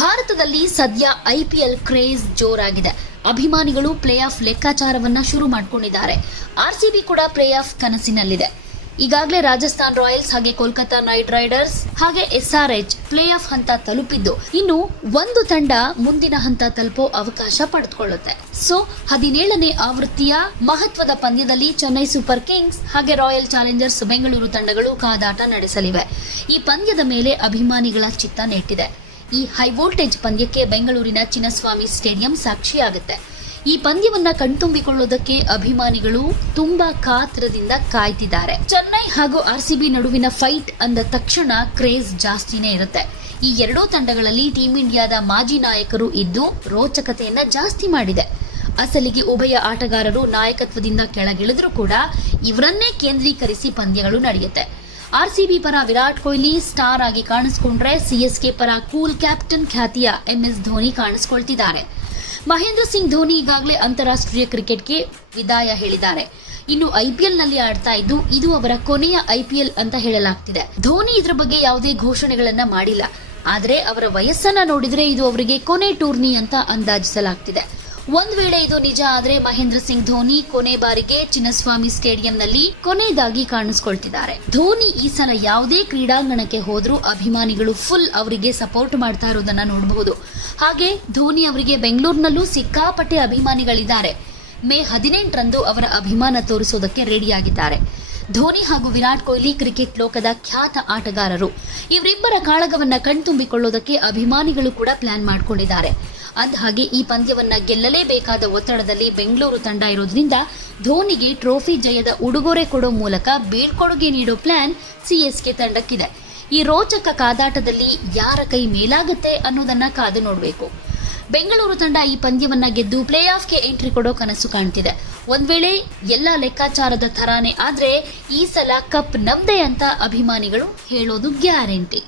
ಭಾರತದಲ್ಲಿ ಸದ್ಯ IPL craze ಜೋರಾಗಿದೆ. ಅಭಿಮಾನಿಗಳು ಪ್ಲೇ ಆಫ್ ಲೆಕ್ಕಾಚಾರವನ್ನ ಶುರು ಮಾಡಿಕೊಂಡಿದ್ದಾರೆ. ಆರ್ಸಿಬಿ ಕೂಡ ಪ್ಲೇ ಆಫ್ ಕನಸಿನಲ್ಲಿದೆ. ಈಗಾಗಲೇ ರಾಜಸ್ಥಾನ್ ರಾಯಲ್ಸ್ ಹಾಗೆ ಕೋಲ್ಕತಾ ನೈಟ್ ರೈಡರ್ಸ್ ಹಾಗೆ SRH ಪ್ಲೇ ಆಫ್ ಹಂತ ತಲುಪಿದ್ದು, ಇನ್ನು ಒಂದು ತಂಡ ಮುಂದಿನ ಹಂತ ತಲುಪೋ ಅವಕಾಶ ಪಡೆದುಕೊಳ್ಳುತ್ತೆ. ಸೊ 17ನೇ ಆವೃತ್ತಿಯ ಮಹತ್ವದ ಪಂದ್ಯದಲ್ಲಿ ಚೆನ್ನೈ ಸೂಪರ್ ಕಿಂಗ್ಸ್ ಹಾಗೆ ರಾಯಲ್ ಚಾಲೆಂಜರ್ಸ್ ಬೆಂಗಳೂರು ತಂಡಗಳು ಕಾದಾಟ ನಡೆಸಲಿವೆ. ಈ ಪಂದ್ಯದ ಮೇಲೆ ಅಭಿಮಾನಿಗಳ ಚಿತ್ತ ನೆಟ್ಟಿದೆ. ಈ ಹೈ ವೋಲ್ಟೇಜ್ ಪಂದ್ಯಕ್ಕೆ ಬೆಂಗಳೂರಿನ ಚಿನ್ನಸ್ವಾಮಿ ಸ್ಟೇಡಿಯಂ ಸಾಕ್ಷಿಯಾಗುತ್ತೆ. ಈ ಪಂದ್ಯವನ್ನ ಕಣ್ತುಂಬಿಕೊಳ್ಳೋದಕ್ಕೆ ಅಭಿಮಾನಿಗಳು ತುಂಬಾ ಕಾತರದಿಂದ ಕಾಯ್ತಿದ್ದಾರೆ. ಚೆನ್ನೈ ಹಾಗೂ ಆರ್ಸಿಬಿ ನಡುವಿನ ಫೈಟ್ ಅಂದ ತಕ್ಷಣ ಕ್ರೇಜ್ ಜಾಸ್ತಿನೇ ಇರುತ್ತೆ. ಈ ಎರಡೂ ತಂಡಗಳಲ್ಲಿ ಟೀಂ ಇಂಡಿಯಾದ ಮಾಜಿ ನಾಯಕರು ಇದ್ದು ರೋಚಕತೆಯನ್ನ ಜಾಸ್ತಿ ಮಾಡಿದೆ. ಅಸಲಿಗೆ ಉಭಯ ಆಟಗಾರರು ನಾಯಕತ್ವದಿಂದ ಕೆಳಗಿಳಿದ್ರೂ ಕೂಡ ಇವರನ್ನೇ ಕೇಂದ್ರೀಕರಿಸಿ ಪಂದ್ಯಗಳು ನಡೆಯುತ್ತೆ. ಆರ್ಸಿಬಿ ಪರ ವಿರಾಟ್ ಕೊಹ್ಲಿ ಸ್ಟಾರ್ ಆಗಿ ಕಾಣಿಸಿಕೊಂಡ್ರೆ, ಸಿಎಸ್ಕೆ ಪರ ಕೂಲ್ ಕ್ಯಾಪ್ಟನ್ ಖ್ಯಾತಿಯ MS ಧೋನಿ ಕಾಣಿಸಿಕೊಳ್ತಿದ್ದಾರೆ. ಮಹೇಂದ್ರ ಸಿಂಗ್ ಧೋನಿ ಈಗಾಗಲೇ ಅಂತಾರಾಷ್ಟ್ರೀಯ ಕ್ರಿಕೆಟ್ಗೆ ವಿದಾಯ ಹೇಳಿದ್ದಾರೆ. ಇನ್ನು ಐಪಿಎಲ್ನಲ್ಲಿ ಆಡ್ತಾ ಇದ್ದು ಇದು ಅವರ ಕೊನೆಯ ಐಪಿಎಲ್ ಅಂತ ಹೇಳಲಾಗ್ತಿದೆ. ಧೋನಿ ಇದರ ಬಗ್ಗೆ ಯಾವುದೇ ಘೋಷಣೆಗಳನ್ನ ಮಾಡಿಲ್ಲ. ಆದರೆ ಅವರ ವಯಸ್ಸನ್ನ ನೋಡಿದ್ರೆ ಇದು ಅವರಿಗೆ ಕೊನೆ ಟೂರ್ನಿ ಅಂತ ಅಂದಾಜಿಸಲಾಗ್ತಿದೆ. ಒಂದ್ ವೇಳೆ ಇದು ನಿಜ ಆದ್ರೆ ಮಹೇಂದ್ರ ಸಿಂಗ್ ಧೋನಿ ಕೊನೆ ಬಾರಿಗೆ ಚಿನ್ನಸ್ವಾಮಿ ಸ್ಟೇಡಿಯಂನಲ್ಲಿ ಕೊನೆಯದಾಗಿ ಕಾಣಿಸಿಕೊಳ್ತಿದ್ದಾರೆ. ಧೋನಿ ಈ ಸಲ ಯಾವುದೇ ಕ್ರೀಡಾಂಗಣಕ್ಕೆ ಹೋದ್ರೂ ಅಭಿಮಾನಿಗಳು ಫುಲ್ ಅವರಿಗೆ ಸಪೋರ್ಟ್ ಮಾಡ್ತಾ ಇರೋದನ್ನ ನೋಡಬಹುದು. ಹಾಗೆ ಧೋನಿ ಅವರಿಗೆ ಬೆಂಗಳೂರಿನಲ್ಲೂ ಸಿಕ್ಕಾಪಟ್ಟೆ ಅಭಿಮಾನಿಗಳಿದ್ದಾರೆ. ಮೇ 18ರಂದು ಅವರ ಅಭಿಮಾನ ತೋರಿಸೋದಕ್ಕೆ ರೆಡಿಯಾಗಿದ್ದಾರೆ. ಧೋನಿ ಹಾಗೂ ವಿರಾಟ್ ಕೊಹ್ಲಿ ಕ್ರಿಕೆಟ್ ಲೋಕದ ಖ್ಯಾತ ಆಟಗಾರರು. ಇವರಿಬ್ಬರ ಕಾಳಗವನ್ನ ಕಣ್ತುಂಬಿಕೊಳ್ಳೋದಕ್ಕೆ ಅಭಿಮಾನಿಗಳು ಕೂಡ ಪ್ಲಾನ್ ಮಾಡಿಕೊಂಡಿದ್ದಾರೆ. ಅಂದಹಾಗೆ ಈ ಪಂದ್ಯವನ್ನ ಗೆಲ್ಲಲೇಬೇಕಾದ ಒತ್ತಡದಲ್ಲಿ ಬೆಂಗಳೂರು ತಂಡ ಇರೋದ್ರಿಂದ ಧೋನಿಗೆ ಟ್ರೋಫಿ ಜಯದ ಉಡುಗೊರೆ ಕೊಡೋ ಮೂಲಕ ಬೀಳ್ಕೊಡುಗೆ ನೀಡೋ ಪ್ಲಾನ್ ಸಿಎಸ್ಕೆ ತಂಡಕ್ಕಿದೆ. ಈ ರೋಚಕ ಕಾದಾಟದಲ್ಲಿ ಯಾರ ಕೈ ಮೇಲಾಗುತ್ತೆ ಅನ್ನೋದನ್ನ ಕಾದು ನೋಡಬೇಕು. ಬೆಂಗಳೂರು ತಂಡ ಈ ಪಂದ್ಯವನ್ನ ಗೆದ್ದು ಪ್ಲೇ ಆಫ್ಗೆ ಎಂಟ್ರಿ ಕೊಡೋ ಕನಸು ಕಾಣ್ತಿದೆ. ಒಂದ್ ವೇಳೆ ಎಲ್ಲ ಲೆಕ್ಕಾಚಾರದ ತರಾನೇ ಆದ್ರೆ ಈ ಸಲ ಕಪ್ ನಮ್ದೇ ಅಂತ ಅಭಿಮಾನಿಗಳು ಹೇಳೋದು ಗ್ಯಾರಂಟಿ.